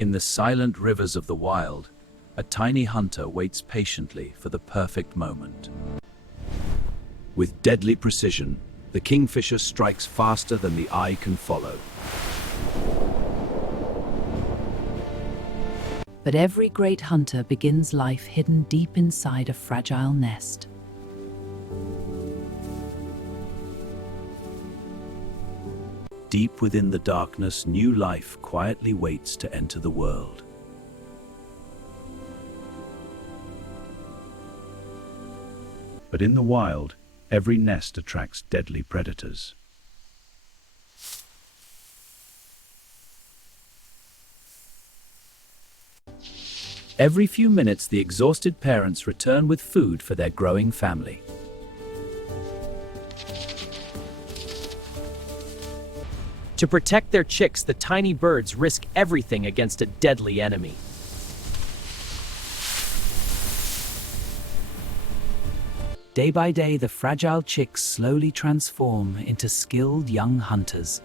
In the silent rivers of the wild, a tiny hunter waits patiently for the perfect moment. With deadly precision, the kingfisher strikes faster than the eye can follow. But every great hunter begins life hidden deep inside a fragile nest. Deep within the darkness, new life quietly waits to enter the world. But in the wild, every nest attracts deadly predators. Every few minutes, the exhausted parents return with food for their growing family. To protect their chicks, the tiny birds risk everything against a deadly enemy. Day by day, the fragile chicks slowly transform into skilled young hunters.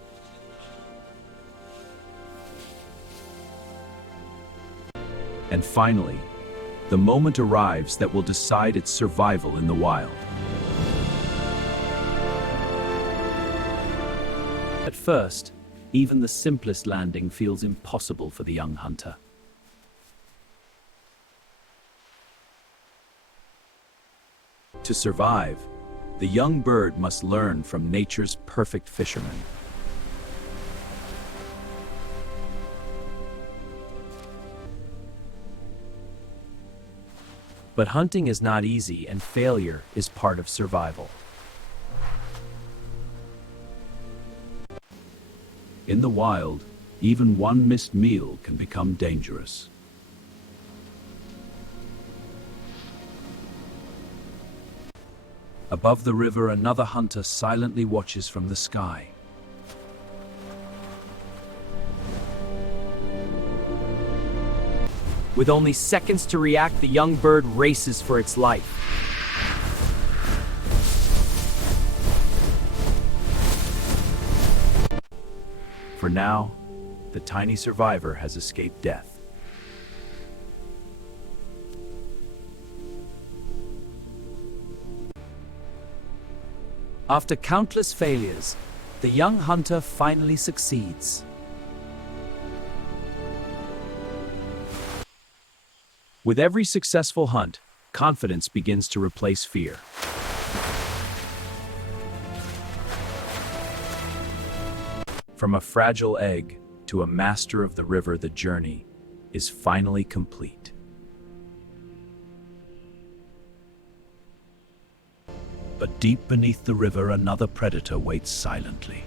And finally, the moment arrives that will decide its survival in the wild. At first, even the simplest landing feels impossible for the young hunter. To survive, the young bird must learn from nature's perfect fisherman. But hunting is not easy, and failure is part of survival. In the wild, even one missed meal can become dangerous. Above the river, another hunter silently watches from the sky. With only seconds to react, the young bird races for its life. For now, the tiny survivor has escaped death. After countless failures, the young hunter finally succeeds. With every successful hunt, confidence begins to replace fear. From a fragile egg to a master of the river, the journey is finally complete. But deep beneath the river, another predator waits silently.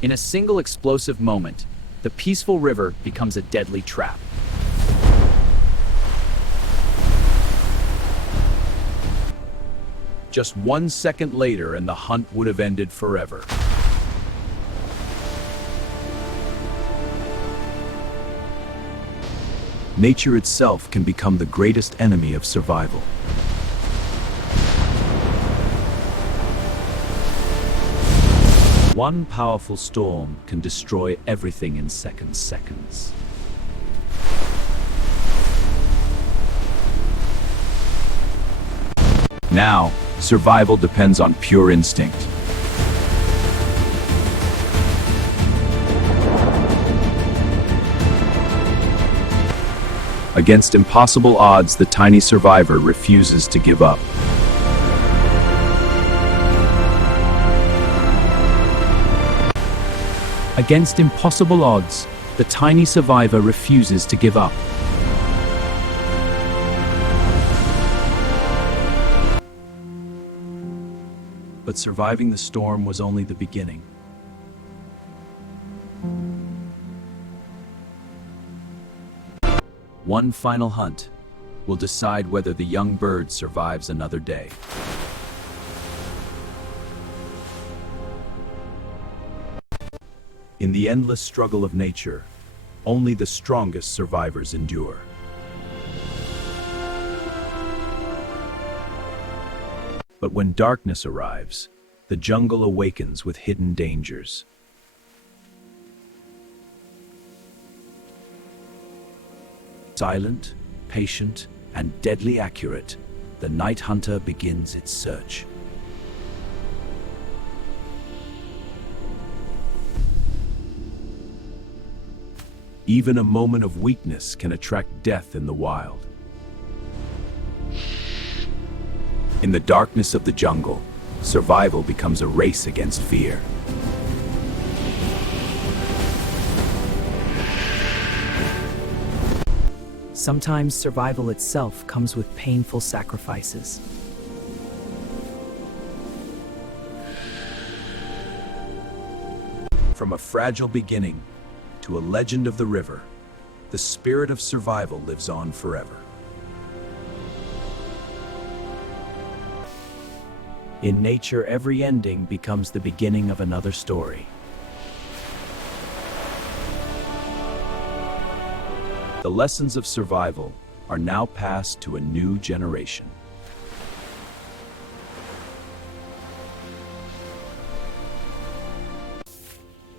In a single explosive moment, the peaceful river becomes a deadly trap. Just 1 second later, and the hunt would have ended forever. Nature itself can become the greatest enemy of survival. One powerful storm can destroy everything in seconds. Now, survival depends on pure instinct. Against impossible odds, the tiny survivor refuses to give up. Against impossible odds, the tiny survivor refuses to give up. But surviving the storm was only the beginning. One final hunt will decide whether the young bird survives another day. In the endless struggle of nature, only the strongest survivors endure. But when darkness arrives, the jungle awakens with hidden dangers. Silent, patient, and deadly accurate, the night hunter begins its search. Even a moment of weakness can attract death in the wild. In the darkness of the jungle, survival becomes a race against fear. Sometimes survival itself comes with painful sacrifices. From a fragile beginning to a legend of the river, the spirit of survival lives on forever. In nature, every ending becomes the beginning of another story. The lessons of survival are now passed to a new generation.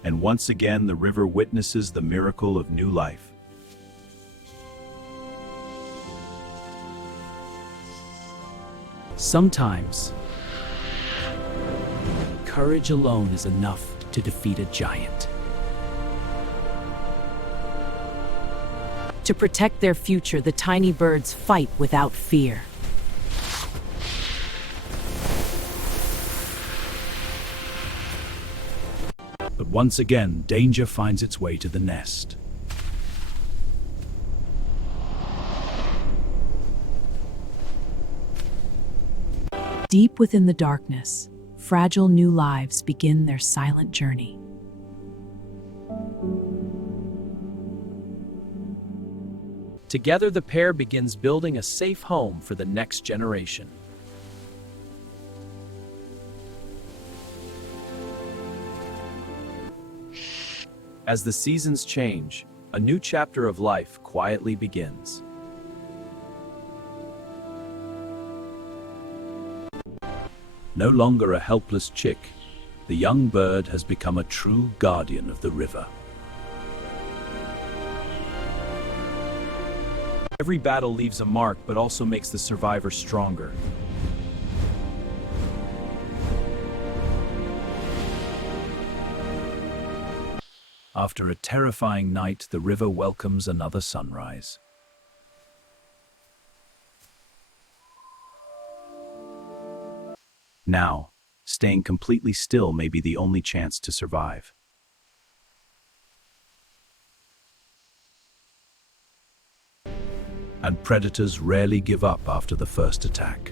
And once again, the river witnesses the miracle of new life. Sometimes, courage alone is enough to defeat a giant. To protect their future, the tiny birds fight without fear. But once again, danger finds its way to the nest. Deep within the darkness, fragile new lives begin their silent journey. Together, the pair begins building a safe home for the next generation. As the seasons change, a new chapter of life quietly begins. No longer a helpless chick, the young bird has become a true guardian of the river. Every battle leaves a mark, but also makes the survivor stronger. After a terrifying night, the river welcomes another sunrise. Now, staying completely still may be the only chance to survive. And predators rarely give up after the first attack.